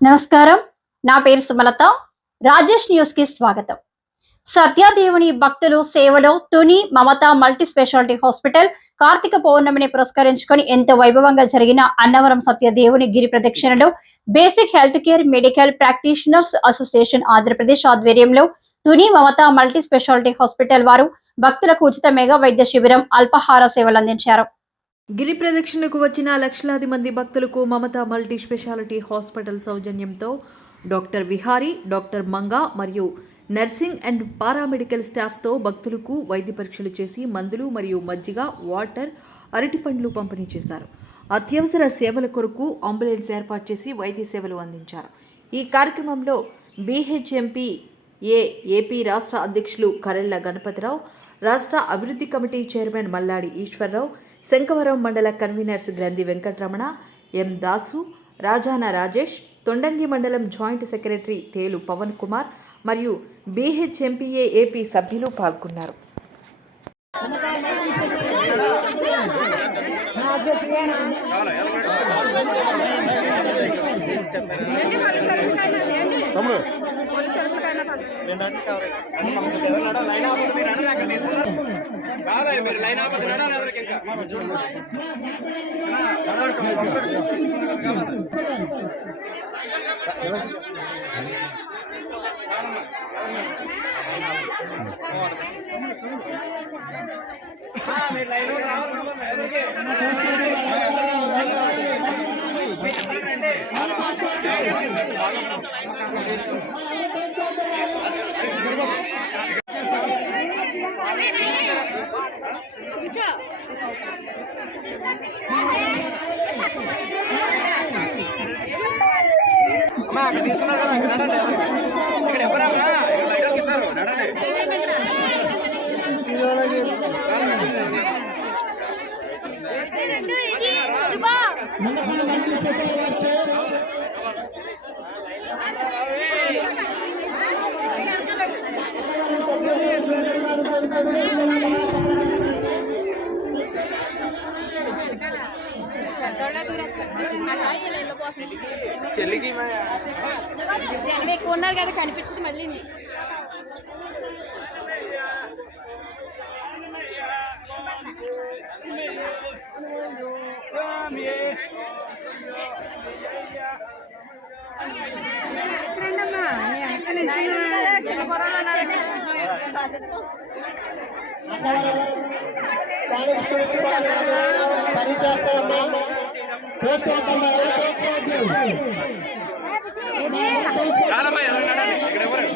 నమస్కారం. నా పేరు సుమలత. రాజేష్ న్యూస్కి స్వాగతం. సత్యాదేవుని భక్తులు సేవలో Tuni Mamata multi speciality hospital Karthika పౌర్ణమిని పురస్కరించుకొని ఎంతో వైభవంగా జరిగిన అన్నవరం సత్యదేవుని గిరి ప్రదక్షిణలో basic health care medical practitioners association Andhra Pradesh ఆధ్వర్యంలో Tuni Mamata multi speciality hospital వారు భక్తులకు ఉచిత మెగా వైద్య శిబిరం అల్పాహార సేవలు అందించారు. గిరి ప్రదక్షిణకు వచ్చిన లక్షలాది మంది భక్తులకు మమత మల్టీ స్పెషాలిటీ హాస్పిటల్ సౌజన్యంతో డాక్టర్ విహారీ డాక్టర్ మంగా మరియు నర్సింగ్ అండ్ పారామెడికల్ స్టాఫ్తో భక్తులకు వైద్య పరీక్షలు చేసి మందులు మరియు మజ్జిగ వాటర్ అరటిపండ్లు పంపిణీ చేశారు. అత్యవసర సేవల కొరకు అంబులెన్స్ ఏర్పాటు చేసి వైద్య సేవలు అందించారు. ఈ కార్యక్రమంలో బీహెచ్ఎంపీ ఏ ఏపీ రాష్ట్ర అధ్యక్షులు కరెళ్ళ గణపతిరావు రాష్ట్ర అభివృద్ధి కమిటీ చైర్మన్ మల్లాడి ఈశ్వరరావు శంకవరం మండల కన్వీనర్స్ గ్రంథి వెంకట్రమణ ఎం దాసు రాజాన రాజేష్ తొండంగి మండలం జాయింట్ సెక్రటరీ తేలు పవన్ కుమార్ మరియు బీహెచ్ఎంపీఏ ఏపీ సభ్యులు పాల్గొన్నారు తమ్ముడు మీరు లైన్ ఆపదు నడాలి ఎవరికి ఇంకా? మీరు లైన్ రావాలి ఎవరికి? అమ్మా అక్కడ తీసుకున్నారు కదా ఇక్కడ నడండి ఇక్కడ ఎవరమ్మా? ఇక్కడ లైన్ ఇస్తారు నడండి చెల్లికి జనం ఎక్కువ ఉన్నారు కదా కనిపించదు మళ్ళీ పని నడండి ఇక్కడ ఎవరు